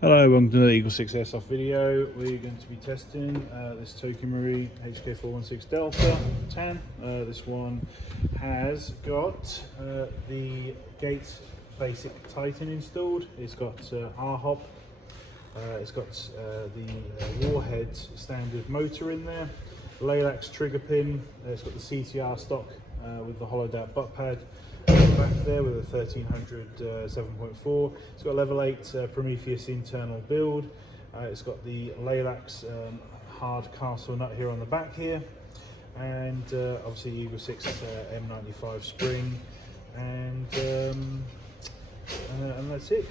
Hello, welcome to the EagleSix Airsoft video. We're going to be testing this Tokyo HK416 Delta TAN. This one has got the Gates basic Titan installed. It's got R-hop. It's got the Warhead standard motor in there. Laylax Trigger Pin. It's got the CTR stock with the hollowed out butt pad back there with a 1300 7.4. It's got level 8 Prometheus internal build. It's got the Laylax hard castle nut here on the back here, and obviously EagleSix M95 spring, and that's it.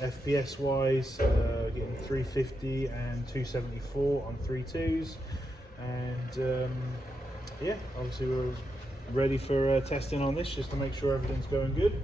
FPS wise, getting 350 and 274 on 3.2s, and yeah, obviously we're ready for testing on this, just to make sure everything's going good.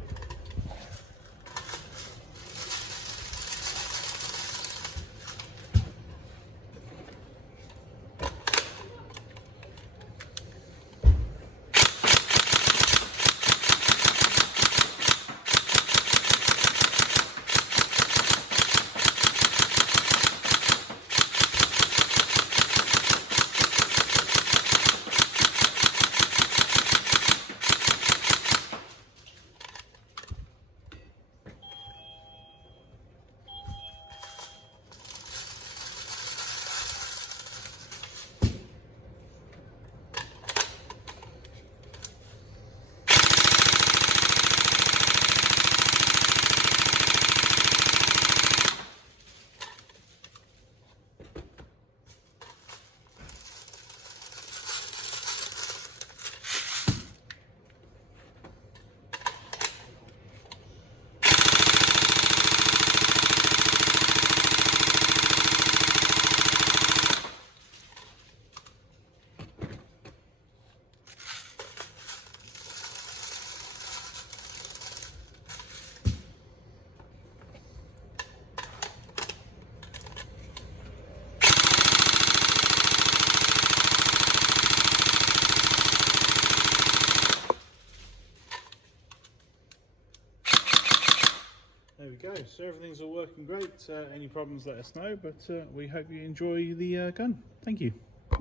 There we go, so everything's all working great. Any problems, let us know, but we hope you enjoy the gun. Thank you.